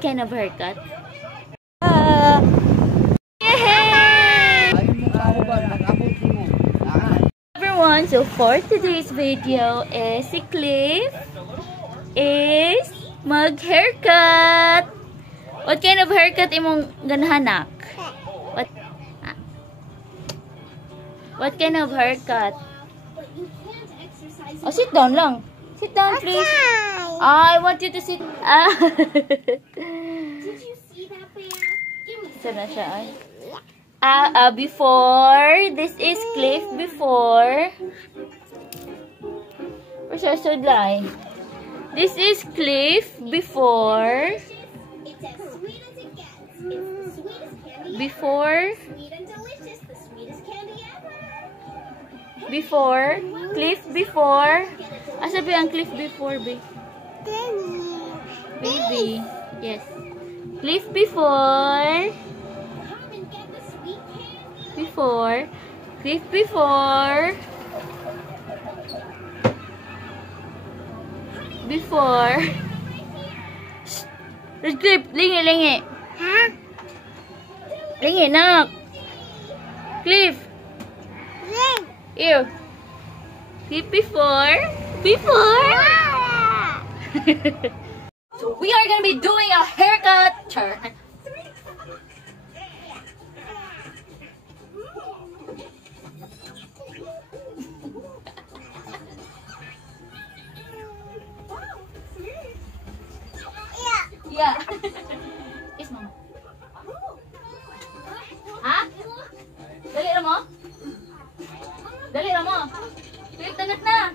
Kind of haircut. Everyone, so for today's video is si Cliff is mag-haircut. What kind of haircut imong ganahanak? What kind of haircut? Oh, sit down lang. Sit down, please. I want you to sit. Did you see that bear? Sana siya ay. Before, this is Cliff before. Where's our sudlay? This is Cliff before. It's as sweet as it gets. It's the sweetest candy Before. ever. Sweet and delicious, the sweetest candy ever. Before. Cliff before. Asa ba ang Cliff before, babe? Baby. Yes. Cliff before. Come and get the sweet candy. Before. Cliff before. Before. Red Cliff, lingi. Huh? Lingi, nak. Cliff. Ew. Cliff before. So we are gonna be doing a haircut turn. Yeah. Kiss mama. Ha? Dali na mo? Dali na mo. Cliff, dagat na.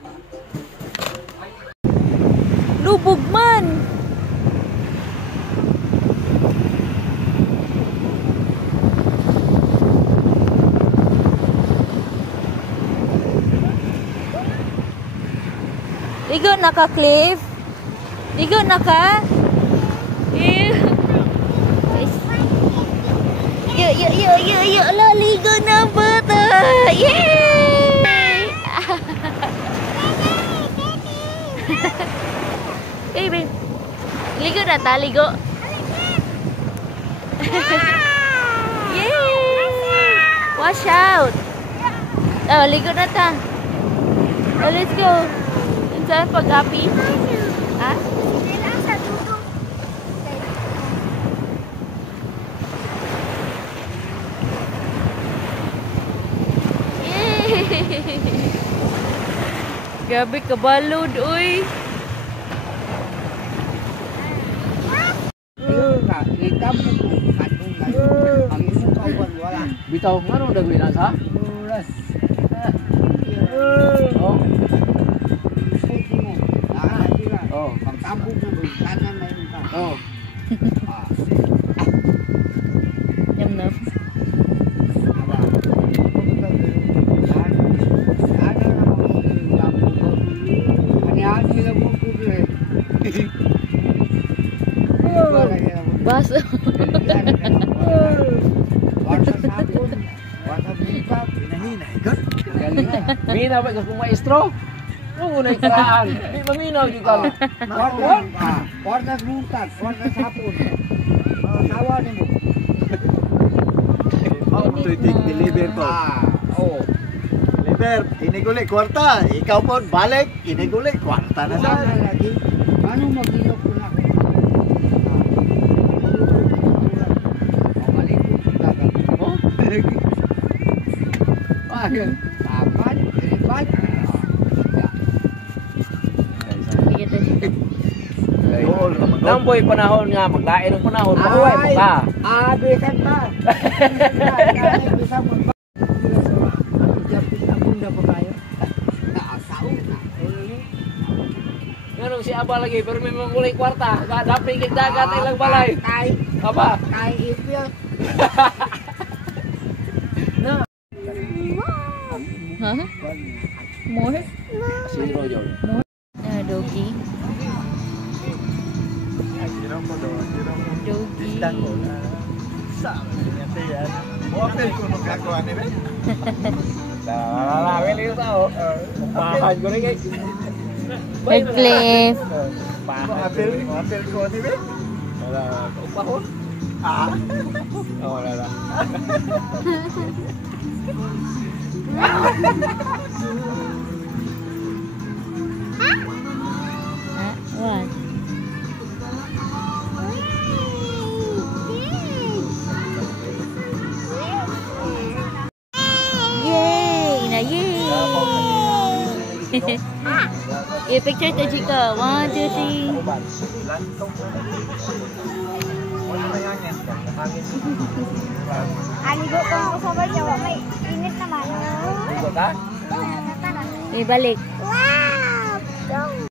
Lubog man. Ligo na ka, Cliff. Ligo na ka. Yo, ligo na bata. Yay! Okay, babe. Ligo na ta, ligo. Yay! Wash out. Oh, ligo na ta. Oh, let's go. Saan pag-happy? Ha? Grabe kabalod, uy. Bitaw ngano dagwin sa? Oh. Oh, pagtambok na kanan na yung ta. Oh. Yum. Baso. Minaw ba kung maestro? Nung unay karaan. Di maminaw juga. Warnas luntas, warnas hapon. Sawa ni mo. Oh, deliver ko. Oh. Deliver, iniguli kwarta. Ikaw po balik, iniguli kwarta na sa. Lagi. Ano mag-inok ko na? Oh. Ayan. Kapan? Kapan? Namboy panahon nga, maglain ng panahon, mahuway mo ka. Bisan pa. Bisan mo pa. Bisa bunda pa kayo? Naasaw na. Ganun si Aba lagi, pero may mga kulay kwarta. Daping kagdagat ilang balay. Aba. Kay ipil. Huh? More? Zero yun. Doggy. Doggy. Open ko nung kagawa ni Ben. Lalawin yung tao. Umpahan ko rin guys. Red Cliff. Apel ko ni Ben. Wala. Upahon. Ah. Oh, wala. What? Yay! Na yay! Okay, picture to Chico. 1, 2, 3. Lantong. Wala na yan. Hangin. Aligo ko ako sa badya. May init naman. Ikot ha? Okay, balik. Wow!